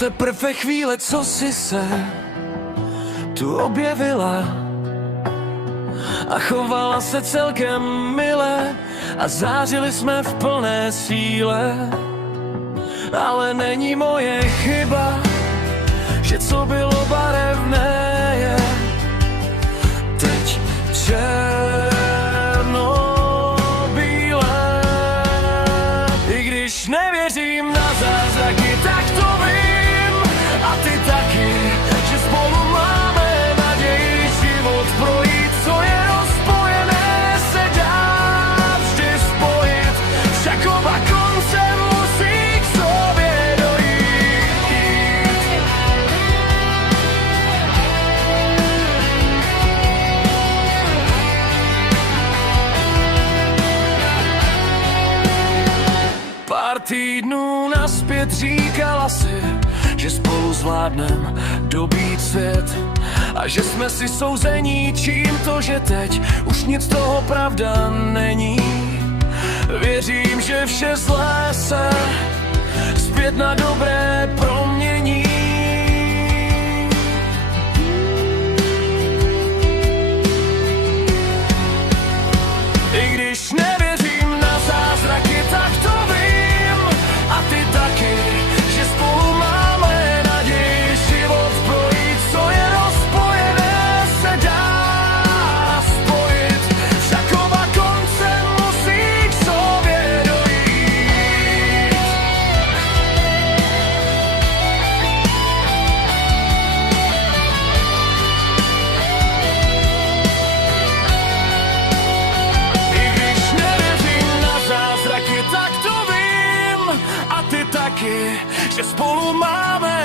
teprve chvíle, co si se tu objevila a chovala se celkem mile a zářili jsme v plné síle. Ale není moje chyba, že co bylo barevné je teď černobílé. I když nevěřím na zázraky, tak to vím a ty taky, že spolu máme naději život projít. Co je rozpojené, se dá vždy spojit, však oba konce musí k sobě dojít. Pár týdnů nazpět říkala si, že spolu zvládnem dobít svět a že jsme si souzení, čím to, že teď už nic toho pravda není. Věřím, že vše zlé se zpět na dobré promění. I když nevěřím na zázraky, tak to vím a ty taky, že spolu máme naději život projít. Co je rozpojené, se dá spojit, však oba konce musí k sobě dojít. I když nevěřím na zázraky, tak to vím a ty taky, že spolu máme